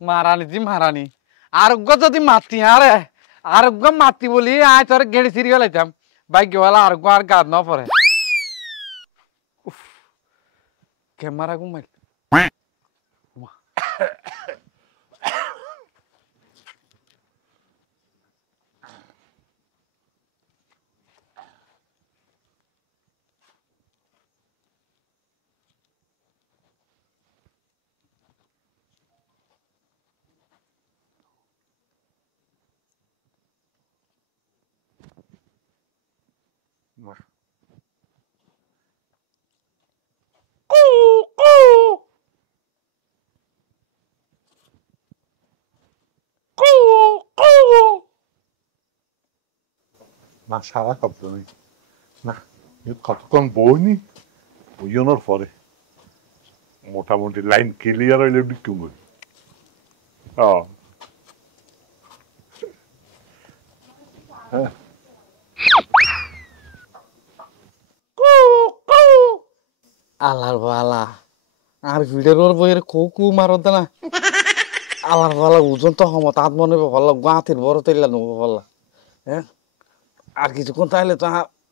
মারানি জি মারানি আরোগ্য যদি মাতি আরে আরোগ্য মাতি বলি আয় তোর গেড়ি সিরিয়ে লাইতাম ভাগ্যওয়ালা আরোগ্য আর গাদ ন পরে ক্যামেরা ঘুমাই না সারা শব্দ নেই না কতক্ষণ বইনি বইনের পরে মোটামুটি লাইন ক্লিয়ার হইলে ঢুকুম আলার বালা আর ভিডিওর বইয়ের কু মারত না আলার বালা ওজন তো হমত আত মনে ভালো গাঁতির বড় তৈলা নেব বললা হ্যাঁ আর কিছুক্ষণ তাহলে তো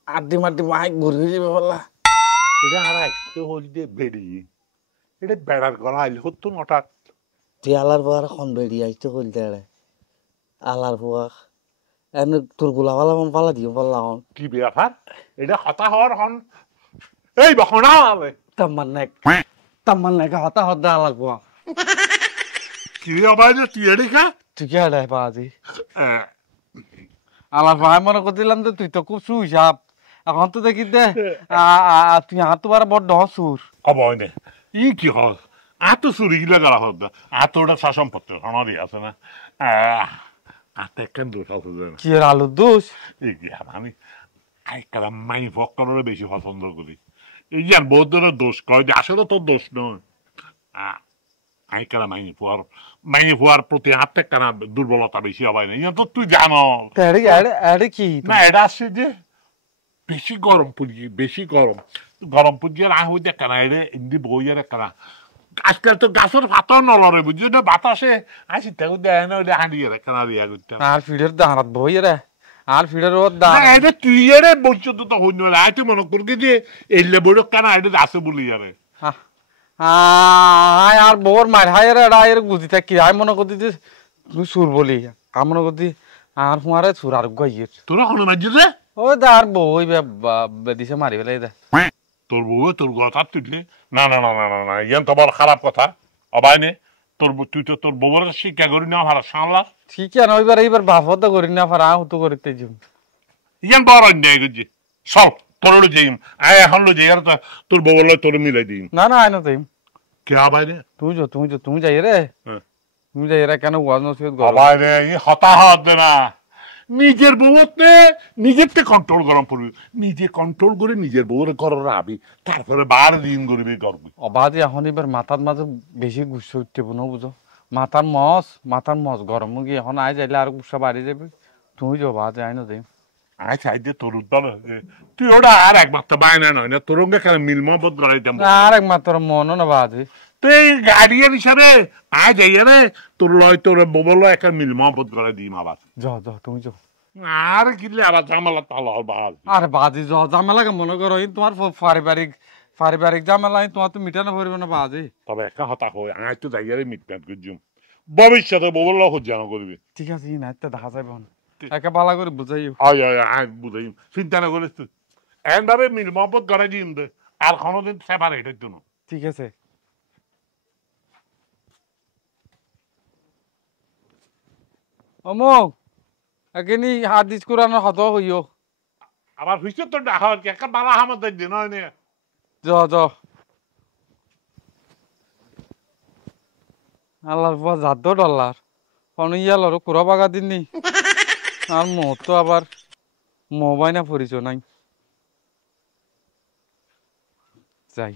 আড্ডি মাড্ডি মাইক ঘুরে যাবে বললা এটা আর আসতে হল যে বেড়ি এটা বেড়ার গলা আইলে হতো হঠাৎ তুই আলার বাবার খন বেরিয়ে আইতে হল দেড়ে আলার বাবা এনে তোর গোলাওয়ালা পালা দিও বললা হন কি ব্যাপার এটা হতা হওয়ার হন এই বখনা হবে তাম্মান নাকি হতা হদ্দা আলার বাবা কি আবার তুই এড়ি খা তুই কে আড়াই বাজি আলার ভাই মনে করছিলাম যে তুই তো খুব সুইসাব এখন তো দেখি দে তুই হাত তোমার বড্ড হসুর অবয় নে ই কি হল আত চুরি গিলা গালা হদ আত ওটা শাসনপত্র হনারি আছে না আতে কেন দোষ আছে কি এর আলুর দোষ এই কি আমি আইকারা মাই ভক্তরে বেশি পছন্দ করি এই যে বহুত ধরনের দোষ কয় যে আসলে তোর দোষ নয় আইকারা মাইনি ফুয়ার প্রতি হাতে কানা দুর্বলতা বেশি হবে না ইয়া তো তুই জানো কি না এটা আসছে যে বেশি গরম গরম পুঁজি আর আহ দেখ না এটা ইন্দি বইয়ের কানা আজকাল তো গাছের ফাতর নলরে বুঝছি না বাতাসে আসি তাকে দেয় না ওটা হাঁড়িয়ে কানা দিয়া করতে আর ফিডের দাঁড়াত বইয়ের আর ফিডের ওর এটা তুই এরে বলছো তো হইন আইতে মনে করবি যে এলে বড় কানা এটা আছে বলি আরে আর বোর মার হায় রে আয়ের গুজি থাকি আই মনে করতি যে তুই সুর বলি আ মনে করতি আর হুয়ারে সুর আর গইয়ের তোরা হলো মাঝে রে ও দা আর বই দিছে মারি ফেলাই দে তোর বউ তোর কথা তুললে না না না না না না ইয়ান তো বড় খারাপ কথা অবাই নে তুই তো তোর বউর শিক্ষা করি না হারা সামলা ঠিক আছে এইবার বাপত করি না পারা হুতো করিতে যাম ইয়ান বড় অন্যায় করছি চল তোর যাইম আয় এখন লো যাই আর তোর বউর লয় তোর মিলাই দিম না না আইনো তাই কে আবাই রে তুমি যাই রে তুমি যাই রে কেন ওয়াজ নসিহত করো আবাই রে ই হতাহত না নিজের বউতে নিজেরতে কন্ট্রোল গরম পড়বি নিজে কন্ট্রোল করে নিজের বউরে ঘরে রাখবি তারপরে বার দিন করবি করবি অবাধে এখন এবার মাথার মাঝে বেশি গুসা উঠতে না বুঝো মাথার মস গরম গিয়ে এখন আয় যাইলে আর গুসা বাড়ি যাবে তুমি যাও বাদে আইনো দেই আয় চাই যে তোর উদ্দল তুই ওটা আর একমাত্র বায়না নয় না তোর কারণ মিল মহব্বত গড়াইতাম আর একমাত্র মনও না বাদে তুই গাড়িয়ার হিসাবে আয় যাই রে তোর লয় তোর ববল একটা মিল মহব্বত গড়াই দিম আবার যাও তুমি যাও আর কিনলে আবার ঝামেলা তাহলে বাদ আরে বাদে যাও ঝামেলা মনে করো তোমার পারিবারিক ঝামেলা তোমার তো মিটানো পারবে না বাদে তবে একটা হতা হয় আয় তো যাইয়ারে মিটমাট করছুম ভবিষ্যতে ববল হজ্জানো করবি ঠিক আছে না একটা দেখা যাবে একে ভালো করে বুঝাইও আয় বুঝাইম চিন্তা না করিস তুই এমনভাবে মিল মহব্বত গড়াই দিম দে আর কোনোদিন সেপারেট হইতো না ঠিক আছে অমুক এখানে হাদিস কোরআনের হত হইও আবার হইছে তো ডাহর কি একটা বালা হামত দিন হয় না যাও আল্লাহর বাবা জাত ডলার কোন ইয়ালোর কুড়া বাগা দিননি আর মোর তো আবার মোবাইল না পরিচয় নাই যাই